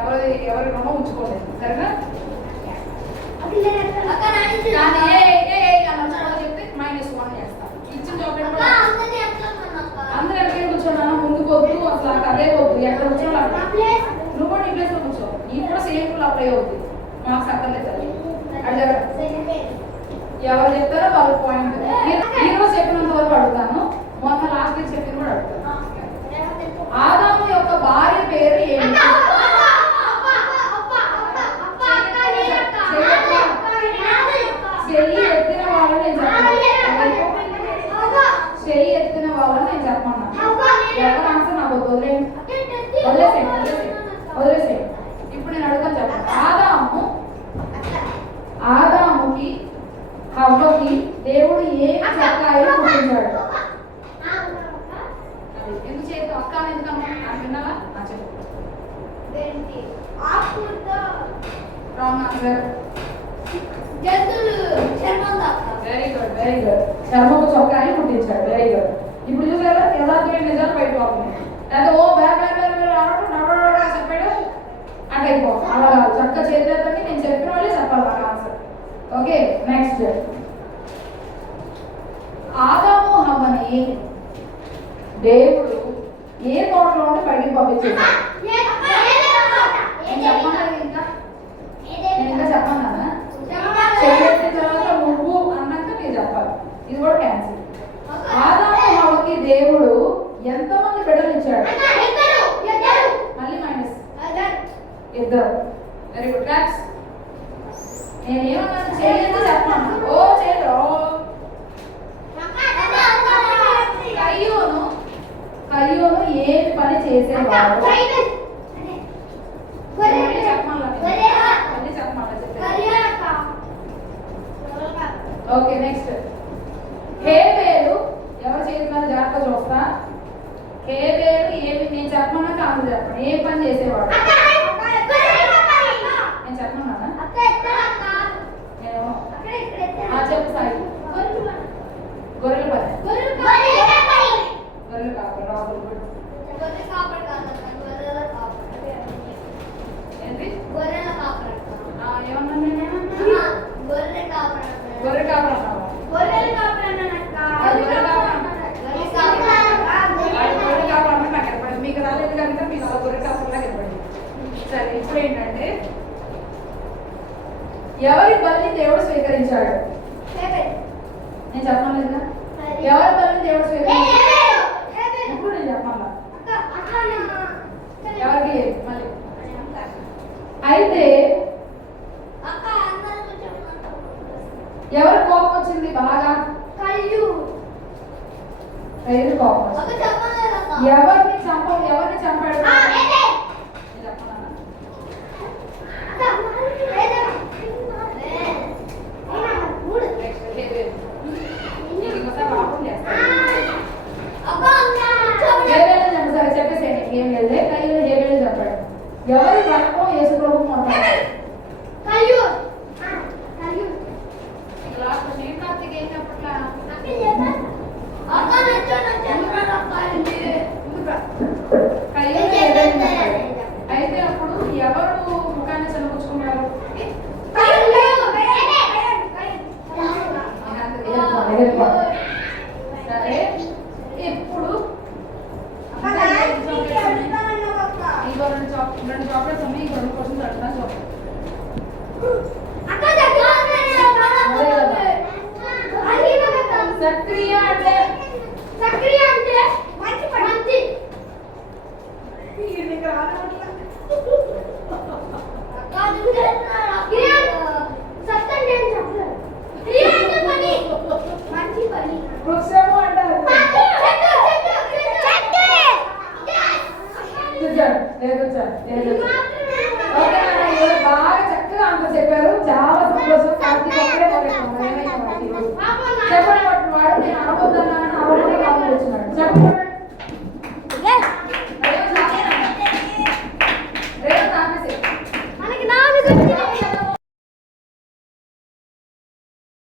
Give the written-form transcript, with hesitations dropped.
ఎవరి రుణం ఉంచుకోలేదు. సరేనా? చెప్తే -1 చేస్తాను. ఇచ్చిన చాక్లెట్ కూడా అందరూ ఎక్కడ కూర్చోన్నా ముందుకు వద్దు, అసలు అదే వద్దు, ఎక్కడ కూర్చోవాలి నువ్వు కూడా నీ ప్లేస్ లో కూర్చో. నీకు కూడా సేమ్ రూల్ అప్లై అవుతుంది. మార్క్స్ అక్కర్లేదు. ఎవరు చెప్తారో వాళ్ళ పాయింట్. ఈ రోజు చెప్పినంత వరకు అడుగుతాను, మొన్న లాస్ట్ ఇయర్ చెప్పింది కూడా అడుగుతాను. ఆదాము యొక్క భార్య పేరు ఏంటి? చెయ్యి ఎత్తిన వాళ్ళని నేను చెయ్యి ఎత్తిన వాళ్ళని నేను చెప్పమన్నా. ఎవరు ఆన్సర్ నాకు వదిలేసేయండి. ఇప్పుడు నేను అడుగుతాను చెప్పండి. ఆదాముకి హవ్వకి దేవుడు ఏమి చక్కాయలు పుట్టించాడు? ఎందుకు చేతి అక్క ఎందుకన్నా విన్నావా? చెప్పు. Wrong answer. Very good. చర్మపు చొక్కాయలు పుట్టించాడు. Very good. ఇప్పుడు చూసారా యథార్థమైన నిజాలు బయట పోతున్నాయి. లేదా ఓ చెప్పాడు అంటే అయిపో అలా చక్క చేతులతోని నేను చెప్పిన వాళ్ళే చెప్పాలి నాకు ఆన్సర్. Okay next. ఆదాము హవ్వని దేవుడు ఏ తోటలో ఉండి బయటికి పంపించాడు? నేను ఇంకా చెప్పమన్నా? చెయ్యెత్తిన తర్వాత నువ్వు అన్నాక నేను చెప్పాలి. ఇది కూడా క్యాన్సిల్. ఆదాము హవ్వకి దేవుడు ఎంతమంది బిడ్డలు ఇచ్చాడు? మళ్ళీ మైనస్. ఇద్దరు. Very good. క్లాప్స్. నేనేమన్నా చేయలేదు చెప్పమన్నా? ఓ చేయరు. కయ్యూను ఏమి పని చేసేవాడు? Okay next. హేబేలు ఎవరు చేతున్నారు? జాగ్రత్త చూస్తా. హేబేలు ఏమి నేను చెప్పమన్నా కాదు చెప్పండి. ఏ పని చేసేవాడు? నేను చెప్పమన్నానా? చెప్పు సాయి. గొర్రెల పని. గొర్రెలు కాపరి. రాబుల్ గుడ్. ఏంటి? ఏమన్నా నేనేమన్నా? గొర్రె కాపరి అన్నావా? మీకు రాలేదు కనుక మీకు అలా గొర్రె కాపరిలా కనపడింది. సరే ఇప్పుడు ఏంటంటే ఎవరి బలిని దేవుడు స్వీకరించాడు? నేను చెప్పలేదు. ఎవరి బలిని దేవుడు స్వీకరించాడు? ఇప్పుడు నేను చెప్పాలా? ఎవరికి మళ్ళీ అయితే ఎవరి కోపం వచ్చింది బాగా? కయ్యూను కోపం వచ్చింది. ఎవరిని చంపాడు? చెప్పేసేయండి. ఏం లేదు. కయ్యూను హేబేలుని చంపాడు. ఎవరి రక్తం యేసు ప్రభువు అంటారు? అయితే అప్పుడు ఎవరు ముఖాన్ని చనిపుచ్చుకున్నారు? సరే ఇప్పుడు రెండు చాక్లెట్స్ ఉన్నాయి. ఇంకో 2 క్వశ్చన్స్ అడుగుతాను. సక్రియ అంటే మంచి వృక్షము అంటారు. బాగా చక్కగా ఆన్సర్ చెప్పారు. చాలా సంతోషం. చెప్పండి వాడు నేను అనబోతున్నాను. వచ్చినాడు చెప్పండి.